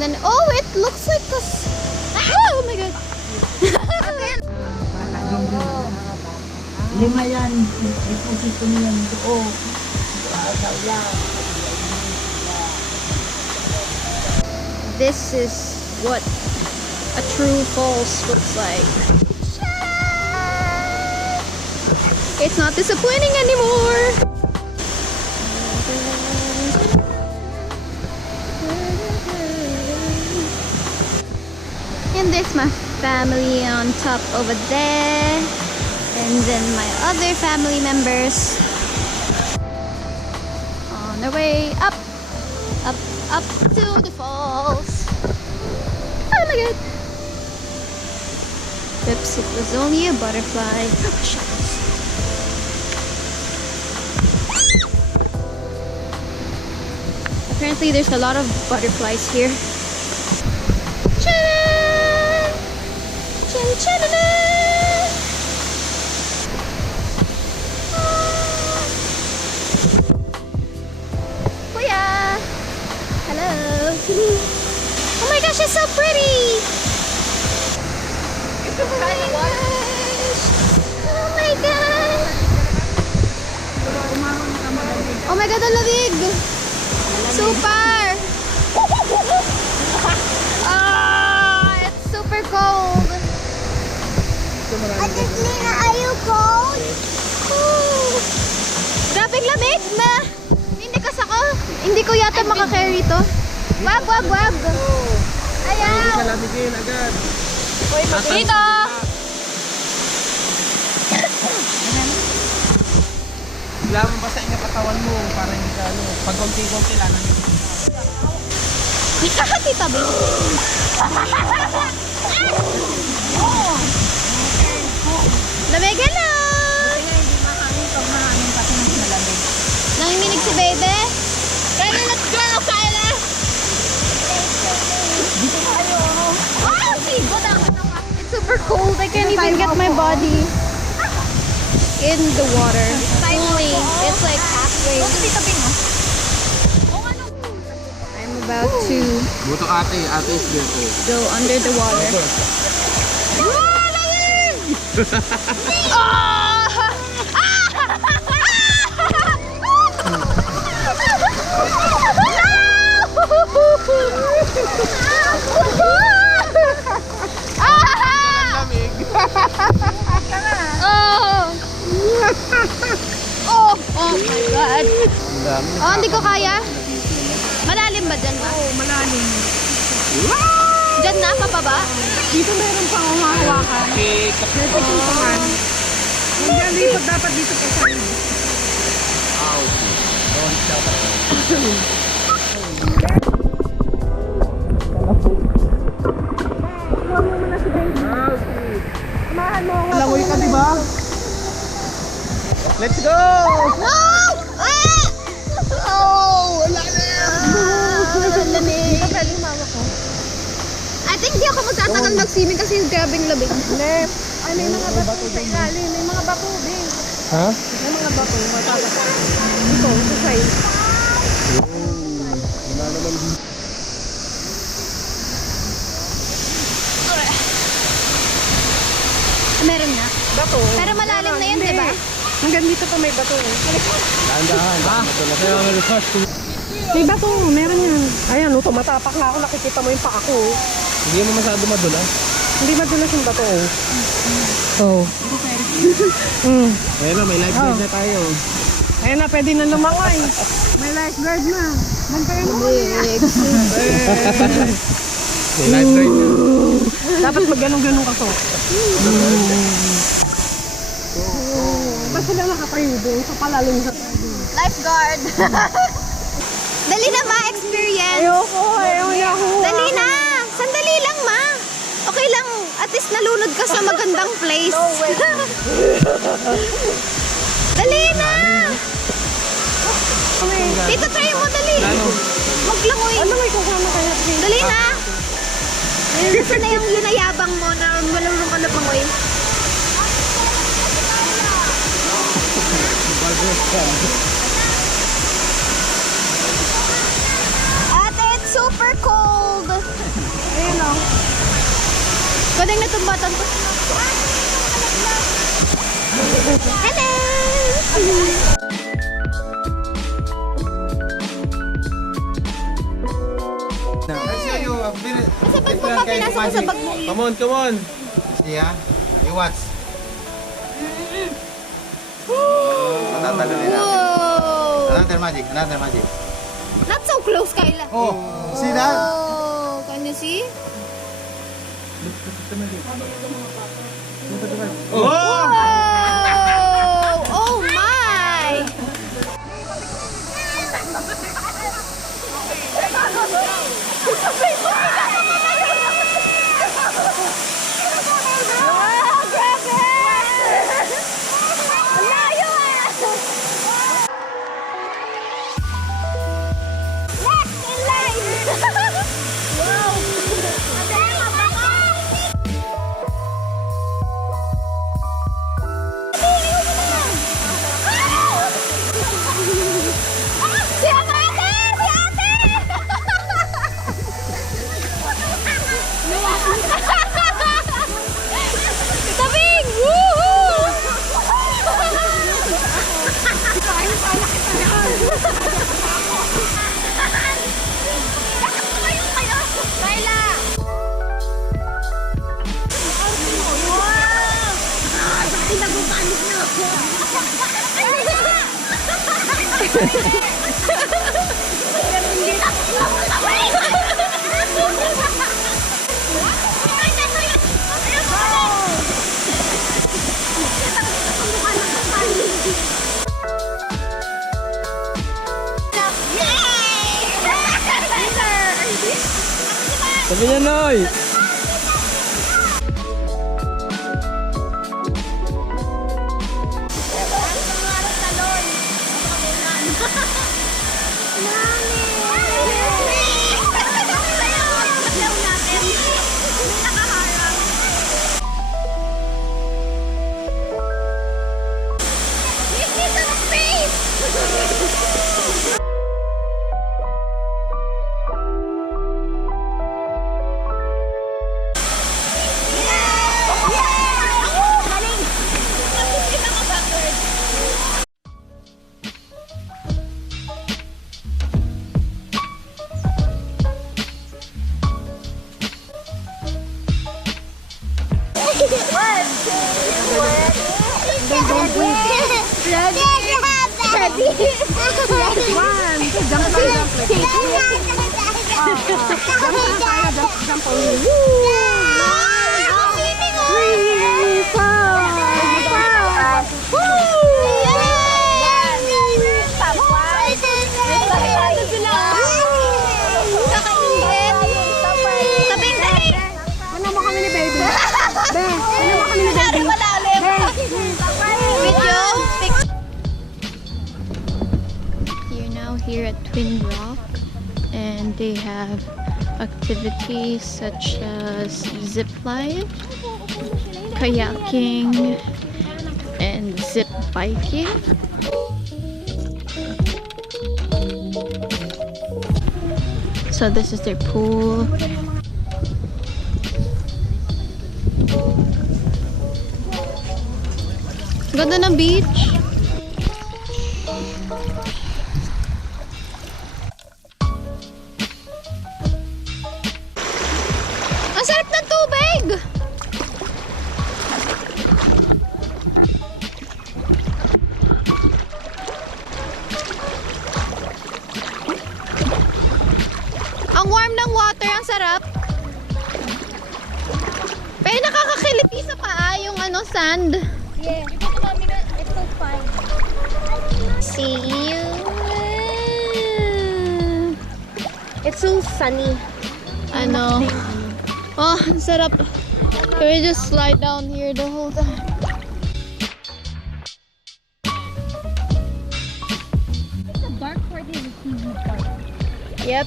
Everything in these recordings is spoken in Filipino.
And then, oh, it looks like this. Oh my god. Lima yan. Deposit ko niyan doon. This is what a true falls looks like. It's not disappointing anymore. And there's my family on top over there. And then my other family members on their way up, up, up to the falls. Oh my god. Oops, it was only a butterfly. Oh, shucks. Apparently there's a lot of butterflies here. Cha-da! Chin-cha-da-da! Kuya! Hello! Oh my gosh, it's so pretty! Oh my gosh! Oh my god! Oh my god, ang lamig! Super! Ah, it's super cold! Ate Lina, are you cold? Grabing lamig na! Hindi kasi ako, hindi ko yata makakarry to. Wag, wag, wag! Ayaw! Hindi ka lamigin agad. Dito! Kailangan mo basahin yung katawan mo para hindi ka pag konti-konti lang Tita B. Lamig na! Nanginginig si Bebe? Kaya let's go! Kaya! Oh, sigo na! It's super cold. I can't even get my body in the water. Fully. It's like halfway. I'm about to Buto ate is dito. go under the water. Lamig. Oh my god. Ang dami. Oh, hindi ko kaya. Malalim ba dyan, ma? Oo, malalim. Dyan na, papaba? Dito meron pang umahawakan. Okay, Dito yung pangan. Hanggang dito, dapat dito pa sa iyo. Don't shout at Langoy ka, diba? Let's go! No! Ah! Oh, wala na. Lamig. I think di ako magtatagal mag-swimming kasi grabing lamig. Ay, may mga bato sa ilalim. May mga bato din. Ha? May mga bato. Matatagal. Dito, sa side. Wala naman dito. Meron nga. Bato. Pero malalim na yun, di ba? Hanggang dito pa may bato. Dahan-dahan. Kaya nga research. May bato. Meron yan. Ayan, tumatapak nga ako. Nakikita mo yung paa ko. Hindi mo masyado madulas. Hindi madulas yung bato. Oh. Ayun na, may lifeguard na tayo. Ayan na, pwede na lumangoy. May lifeguard na. Magpayan mo kami. May lifeguard na. Dapat mag-ganong-ganong ka to. Basta lang nakatayo doon sa palalim sa tayo. Lifeguard. Dali na, ma. Experience. Ayoko. Dali na. Sandali lang, ma. Okay lang. At least nalunod ka sa magandang place. Dali na. Dito, try mo. Dali. Maglangoy. Ano may kasama kaya? Dali na. Gusto na yung yunayabang mo na malulong ka na pangoy. Ate, it's super cold. Gadang na tumbatan to. Hello! Let's see you. Sa bag mo pa, pinasok ko sa bag mo. Come on, come on. See ha? You watch. Matatalo nila. Whoa! Another magic, another magic. Not so close, Kyla. Oh, see that? Oh, can you see? Oh! Whoa! Oh my! Wow, grabe! Ang layo ah! Next in line! Wow! Si ate! Si ate! Tabing! Woohoo! Kayla! Sabi niya, Noy. Here at Twin Rock, and they have activities such as zip line, kayaking, and zip biking. So this is their pool. Ganda ng beach. Ang sarap ng tubig! Ang warm ng water, ang sarap. Pero nakakakilipi sa paa yung sand. Yeah, it's so fun. See you. It's so sunny. Ano? Oh, ang sarap. Can we just slide down here the whole time? The dark part is the seaweed part. Yep.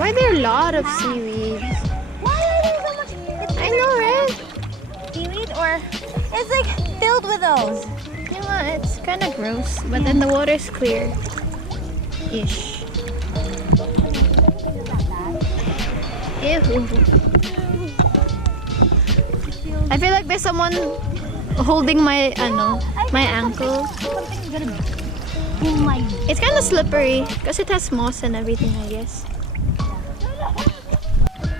Why are there a lot of seaweed? Why are there so much? I know, right? Seaweed, or it's like filled with those. Yeah, it's kind of gross, but then the water's clear. Ish. Ew. I feel like there's someone holding my ankle. Oh my. It's kind of slippery because it has moss and everything, I guess.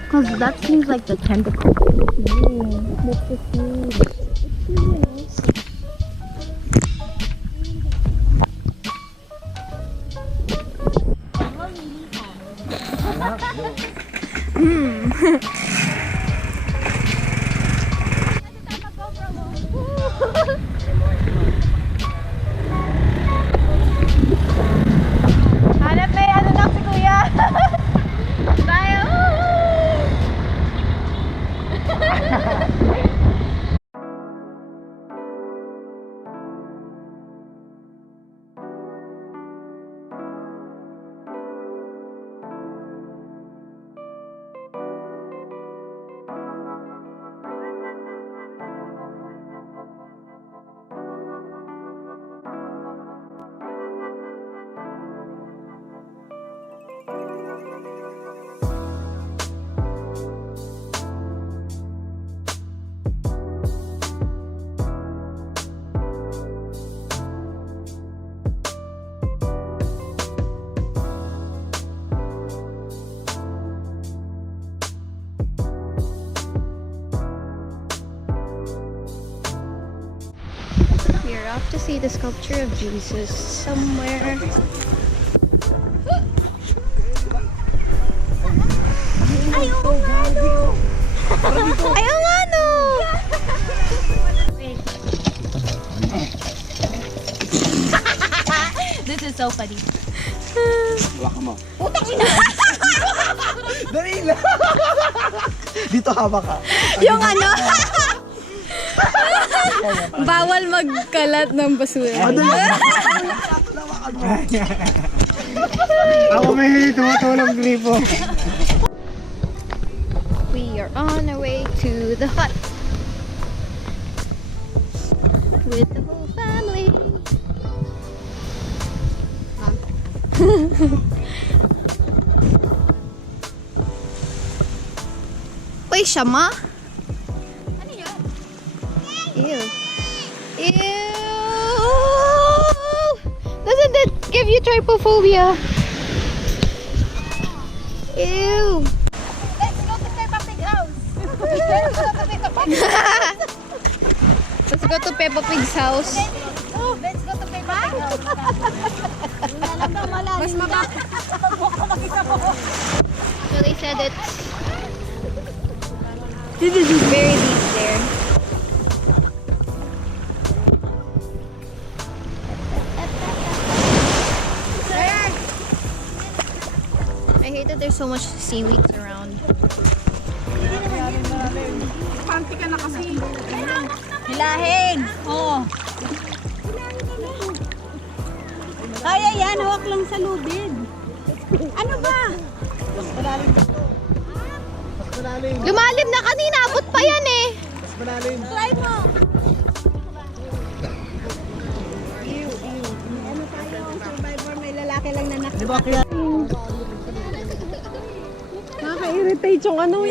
Because that seems like the tentacle. That's the food. It's really nice. Hanap may ano lang si Kuya. Tayo. We're off to see the sculpture of Jesus somewhere. Ayaw nga no! This is so funny. Waka mo. Dali lang. Dito hawak ka. Yung ano? Bawal magkalat ng basura. Ako may tumutulong gripo. We are on our way to the hut with the whole family. Uy, Shama? Ano yun? Ew. Ew! Doesn't it give you trypophobia? Ew! Let's go to Peppa Pig house. Let's go to Peppa Pig's house. Oh, let's go to Peppa Pig house. Mas mababa. So they said it's very deep there. I hate that there's so much seaweeds around. Panty ka na kasi. Hilahing. Oh. Kaya yan, hawak lang sa lubid. Ano ba? Lumalim na kanina, abot pa yan eh. Try mo. Survivor, may lalaki lang na Di ba kaya? Nakaka-irritate yung ano.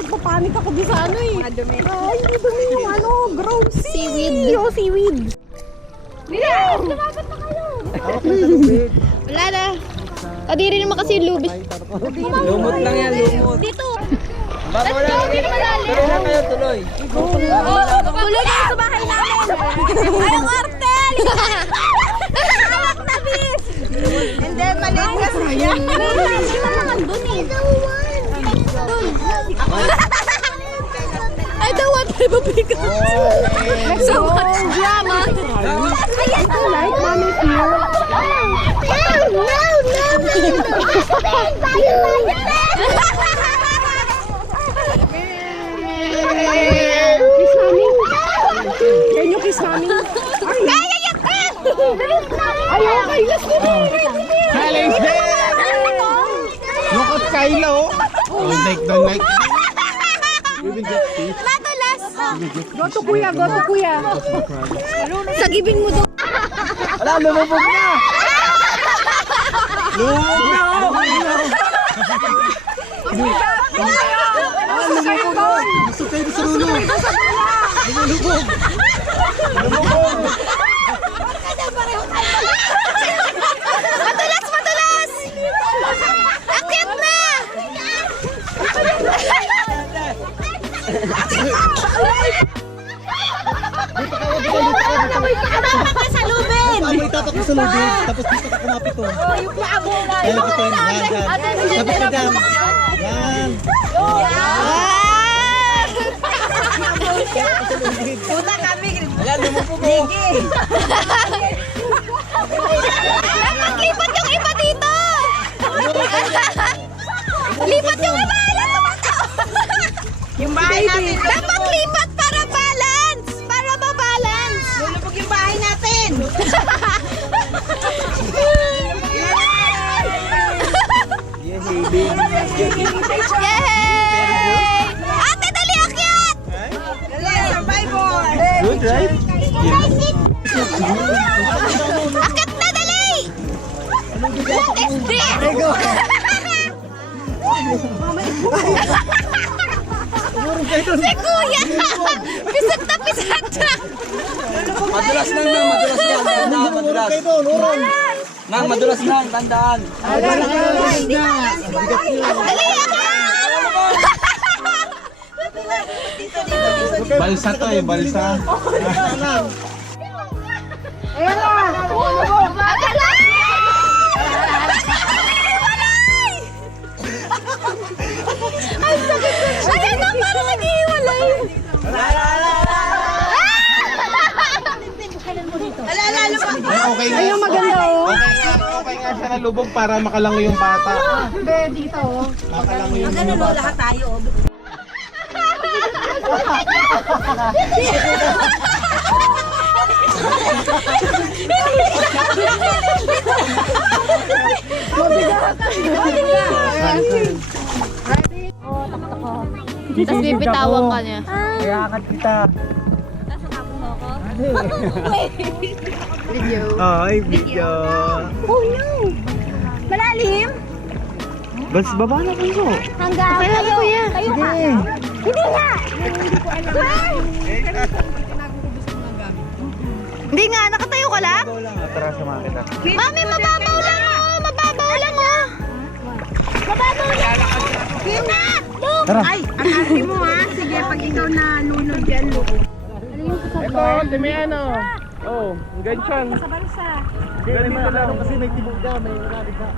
Nagpapanik ako di sa ano eh. Mga dumi. Ay, hindi dumi yung ano. Gross. Seaweed. Oh, seaweed. Lumabot na kayo. Wala na. Kadiri naman kasi yung lubid. Lumot lang yan, lumot. Dito. Bago lang. Tuloy na kayo, tuloy. Tuloy kayo sa bahay namin. Ayong artel. Hawak na bis. And then, maliit ka sa yan. Hindi ka naman dun eh. I don't want Peppa Pig. So much drama. Ayan to. Like, mommy's here. Kiss mommy. Can you kiss mommy? Ay, okay. Let's go. Challenge there! Look at Kyla, oh. Don't like. Even just teeth. Go to kuya, go to kuya. Sagibin mo daw. Wala, lumubog na! Lumubog na, oh! Gusto kayo sa lulo. Lumulubog. Lumulubog. Matulas, matulas! Akyat na! Amoy tapak mo sa lubid, tapos dito ka kumapit to. Yung paabo na. Ayan, ito yun. Yan, yan. Tapos ka dyan. Yan. Puta kami. Ayan, lumupo mo. Dapat lipat yung iba dito! Lipat yung iba! Yung bahay natin. Dapat lipat para balance! Para mabalance! Lulubog yung bahay natin. Yay! Ate, dali akyat! Dali, survivor. Good, right? Akyat na, dali! Si Kuya! Pisat na pisat na! Madulas lang na, madulas lang. Tandaan, madulas. Kayo doon, urong. Nang, madulas lang, tandaan. Dali, akyat! Balsa to eh, balsa. Ang sakit! Ayan na, parang nag-iwalay! Alala pa. Okay nga. Ayun, maganda oh. Okay nga siya nalubog para makalango yung bata. Dito. Makalango yung Ano no, lahat tayo. Tapos bibitawan ka niya. Iyakat kita. Video. Ay, video. Oh no. Malalim? Bas, baba na kayo. Hanggang kayo. Kuya. Kayo ka. Hindi nga. Hindi nga, nakatayo ka lang? Tara, samahan kita. Mami, mababaw lang oh! Mababaw lang oh! Mababaw lang! Kina! Look! Tara. Ay, ang arte mo ha. Sige, pag ikaw na lunod yan, look. Ito, Demiano. Oh, ang gansyan. Sa bansa. Ganito lang kasi may tibog ka, may nalig ka.